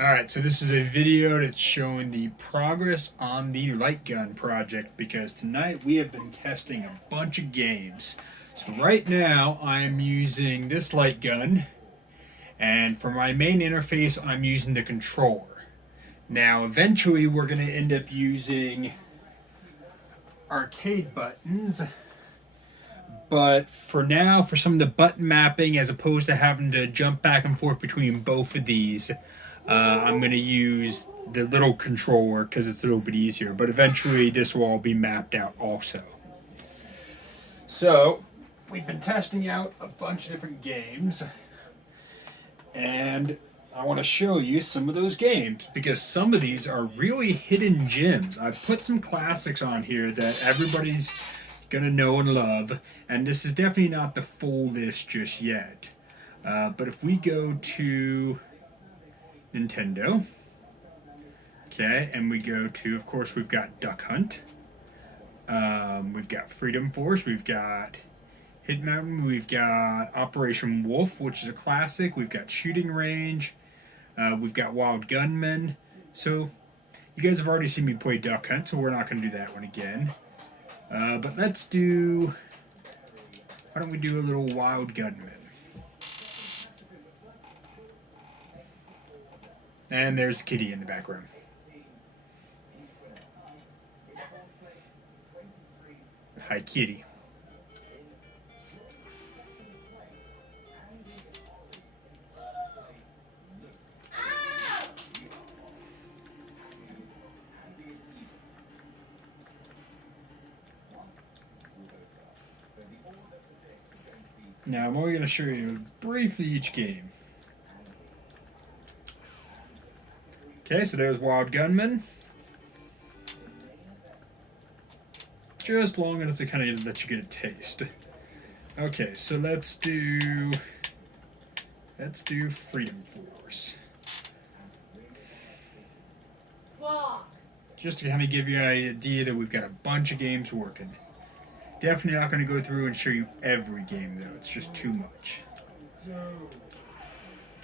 Alright, so this is a video that's showing the progress on the light gun project because tonight we have been testing a bunch of games. So right now I'm using this light gun, and for my main interface I'm using the controller. Now eventually we're going to end up using arcade buttons, but for now, for some of the button mapping, as opposed to having to jump back and forth between both of these, I'm going to use the little controller because it's a little bit easier. But eventually, this will all be mapped out also. So, we've been testing out a bunch of different games, and I want to show you some of those games because some of these are really hidden gems. I've put some classics on here that everybody's gonna know and love, and this is definitely not the full list just yet. But if we go to Nintendo, okay, and we go to, of course, we've got Duck Hunt, we've got Freedom Force, we've got Hit Mountain, we've got Operation Wolf, which is a classic, we've got Shooting Range, we've got Wild Gunman. So you guys have already seen me play Duck Hunt, so we're not going to do that one again. But let's do, why don't we do a little Wild Gunman? And there's the kitty in the background. Hi, kitty. Now I'm only going to show you briefly each game. Okay, so there's Wild Gunman. Just long enough to kind of let you get a taste. Okay, so let's do Freedom Force. Just to kind of give you an idea that we've got a bunch of games working. Definitely not going to go through and show you every game, though. It's just too much.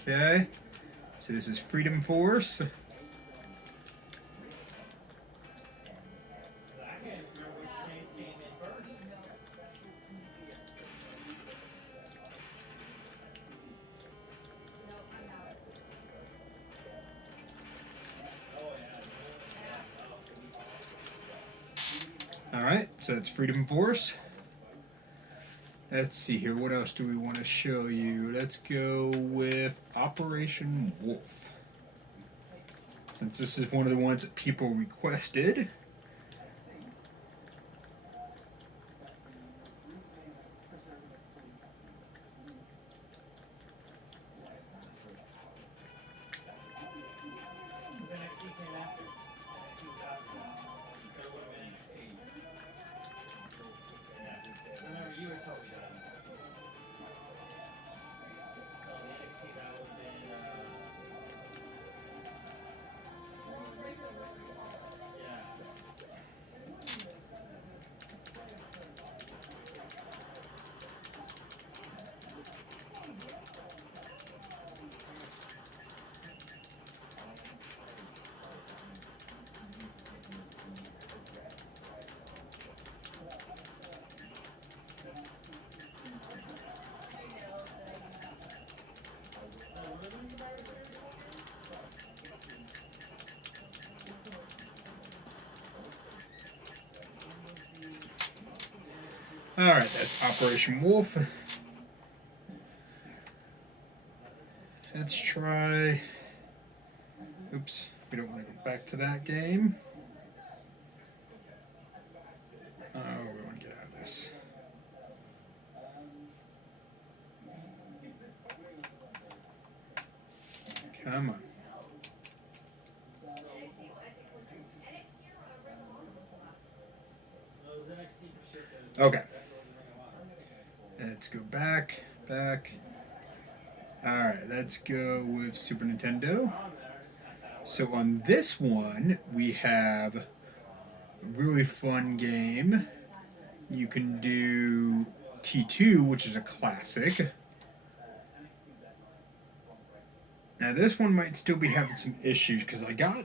Okay. So this is Freedom Force. Alright, so that's Freedom Force. Let's see here, what else do we want to show you? Let's go with Operation Wolf. Since this is one of the ones that people requested. Alright, that's Operation Wolf. Let's try... Oops, we don't want to go back to that game. Oh, we want to get out of this. Come on. Okay. Let's go back. Alright, let's go with Super Nintendo. So on this one, we have a really fun game. You can do T2, which is a classic. Now this one might still be having some issues because I got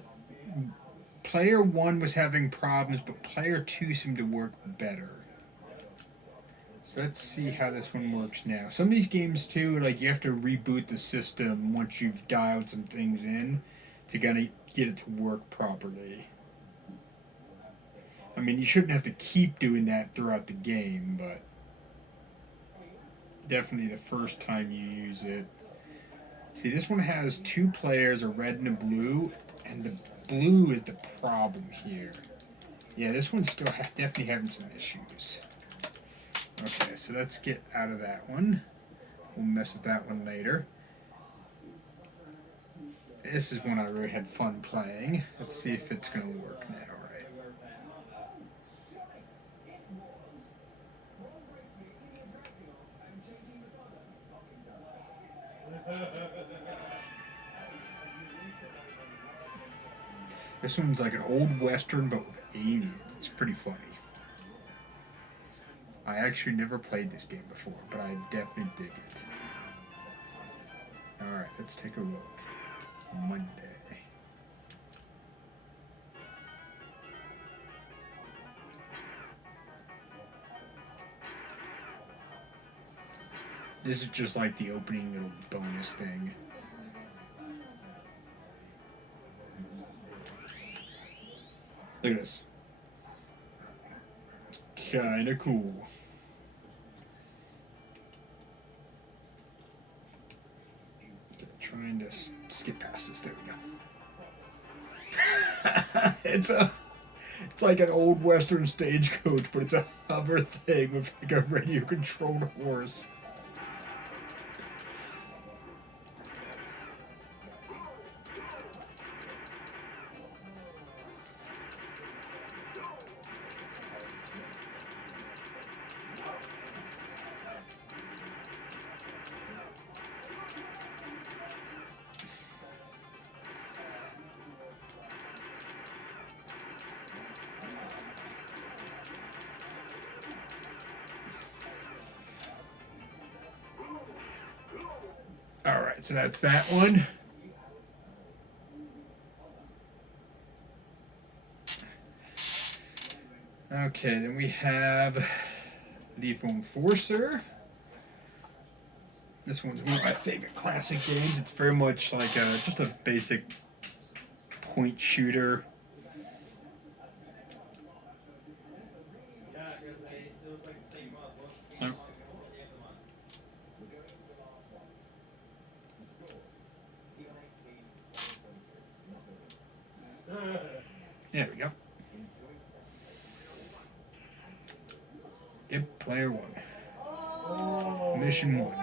player 1 was having problems, but player 2 seemed to work better. So let's see how this one works now. Some of these games too, like you have to reboot the system once you've dialed some things in to kind of get it to work properly. I mean, you shouldn't have to keep doing that throughout the game, but definitely the first time you use it. See, this one has 2 players, a red and a blue, and the blue is the problem here. Yeah, this one's still definitely having some issues. Okay, so let's get out of that one. We'll mess with that one later. This is one I really had fun playing. Let's see if it's going to work now, right? This one's like an old western, but with aliens. It's pretty funny. I actually never played this game before, but I definitely dig it. Alright, let's take a look. Monday. This is just like the opening little bonus thing. Look at this. Kinda cool. Trying to skip past this. There we go. It's like an old western stagecoach, but it's a hover thing with like a radio controlled horse. Alright, so that's that one. Okay, then we have Lethal Enforcer. This one's one of my favorite classic games. It's very much like just a basic point shooter. There we go. Yep, player 1. Mission 1.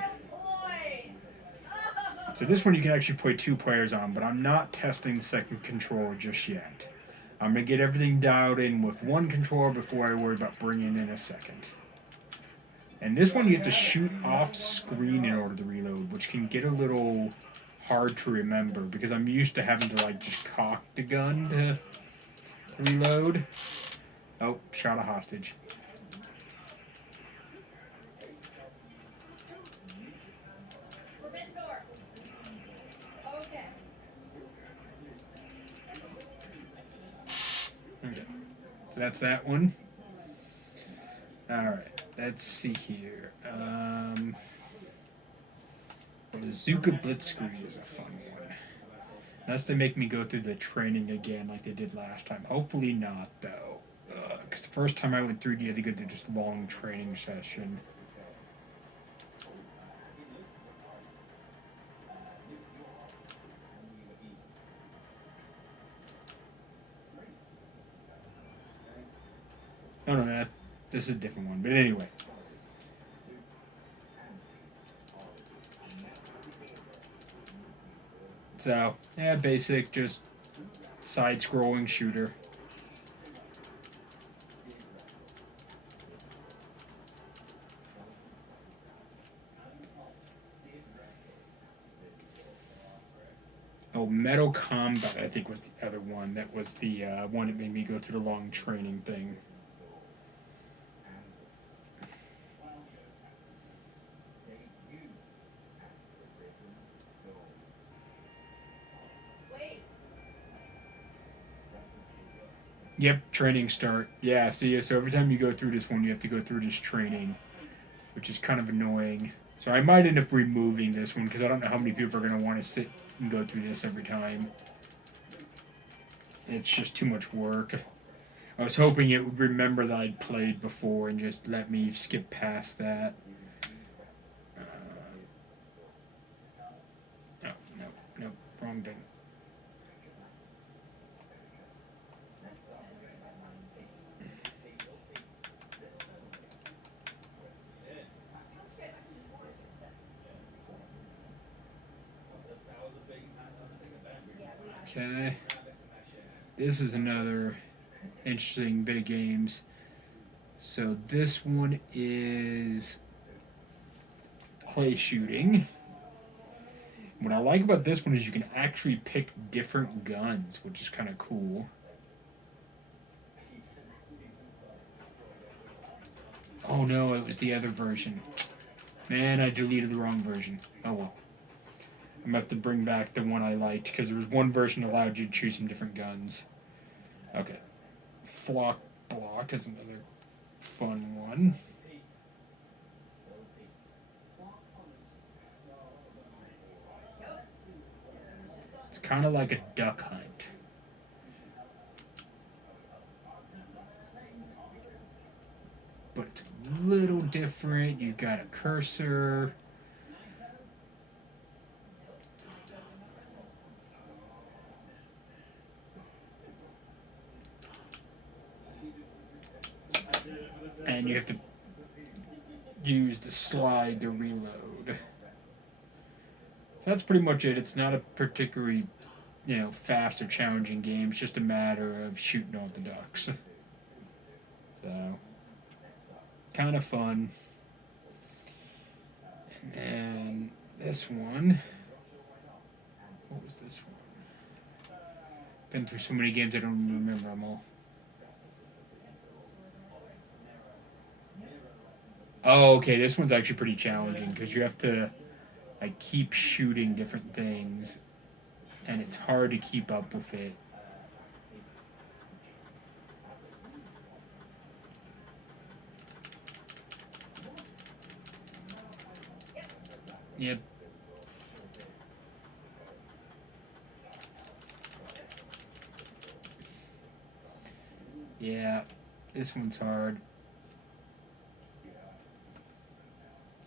So this one you can actually play 2 players on, but I'm not testing the second controller just yet. I'm going to get everything dialed in with one controller before I worry about bringing in a second. And this one you have to shoot off screen in order to reload, which can get a little hard to remember because I'm used to having to like just cock the gun to reload. Oh, shot a hostage. Okay, so that's that one. Alright, let's see here. Bazooka Blitzkrieg is a fun one. Unless they make me go through the training again like they did last time. Hopefully not, though. Because the first time I went through, you had to go through this long training session. Oh no, this is a different one. But anyway. So, yeah, basic, just side-scrolling shooter. Oh, Metal Combat, I think, was the other one. That was the one that made me go through the long training thing. Yep, training start. Yeah, see, so every time you go through this one, you have to go through this training, which is kind of annoying. So I might end up removing this one because I don't know how many people are going to want to sit and go through this every time. It's just too much work. I was hoping it would remember that I'd played before and just let me skip past that. No, no, no, wrong thing. Okay. This is another interesting bit of games. So this one is clay shooting. What I like about this one is you can actually pick different guns, which is kind of cool. Oh no, it was the other version. Man, I deleted the wrong version. Oh well. I'm gonna have to bring back the one I liked because there was one version that allowed you to choose some different guns. Okay. Flock block is another fun one. It's kind of like a duck hunt. But it's a little different. You got a cursor. And you have to use the slide to reload. So that's pretty much it. It's not a particularly, fast or challenging game. It's just a matter of shooting all the ducks. So, kind of fun. And then this one. What was this one? Been through so many games I don't even remember them all. Oh, okay. This one's actually pretty challenging because you have to keep shooting different things, and it's hard to keep up with it. Yep. Yeah, this one's hard.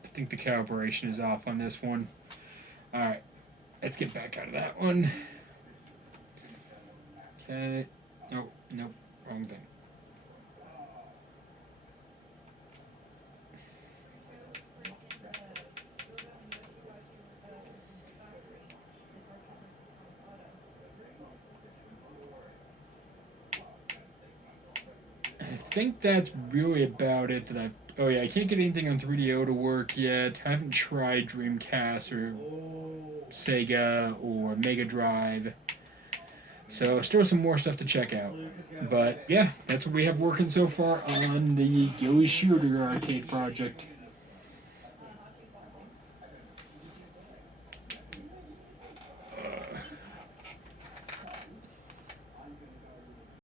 I think the calibration is off on this one. Alright, let's get back out of that one. Okay. Nope, nope, wrong thing. I think that's really about it that I've... Oh yeah, I can't get anything on 3DO to work yet. I haven't tried Dreamcast or Sega or Mega Drive. So still some more stuff to check out. But yeah, that's what we have working so far on the Ghillies Shooter arcade project.